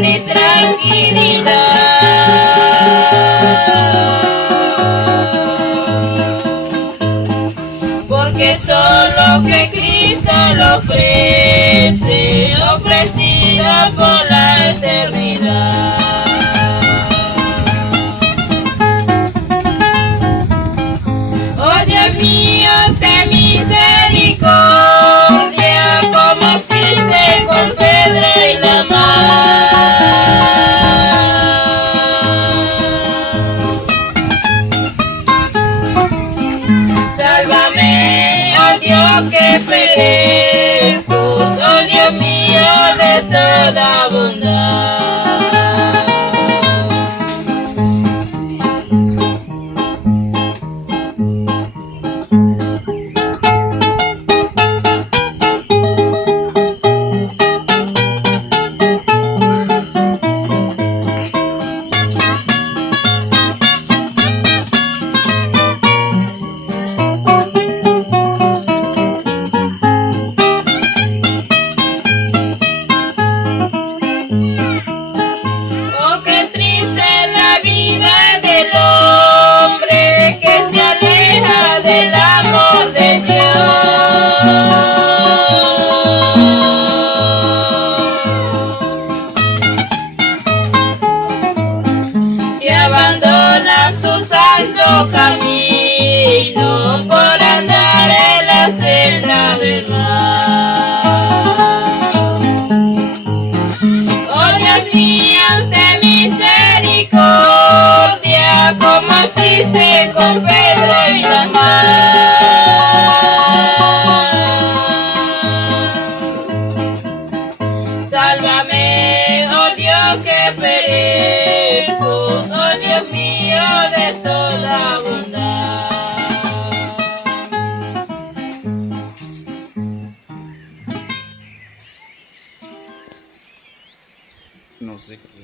ni tranquilidad. Porque solo que Cristo lo ofrece, ofrecida por la eternidad. Oh Dios mío, ten misericordia, como existe con Pedro y la mar. Sálvame, oh Dios, que perezco, oh Dios mío, de toda bondad. Del amor de Dios, y abandona su santo camino por andar en la senda del mal. Oh Dios mío, ten misericordia, como hiciste con Pedro y la mar. Sálvame, oh Dios, que perezco, oh Dios mío, de toda bondad. No sé qué.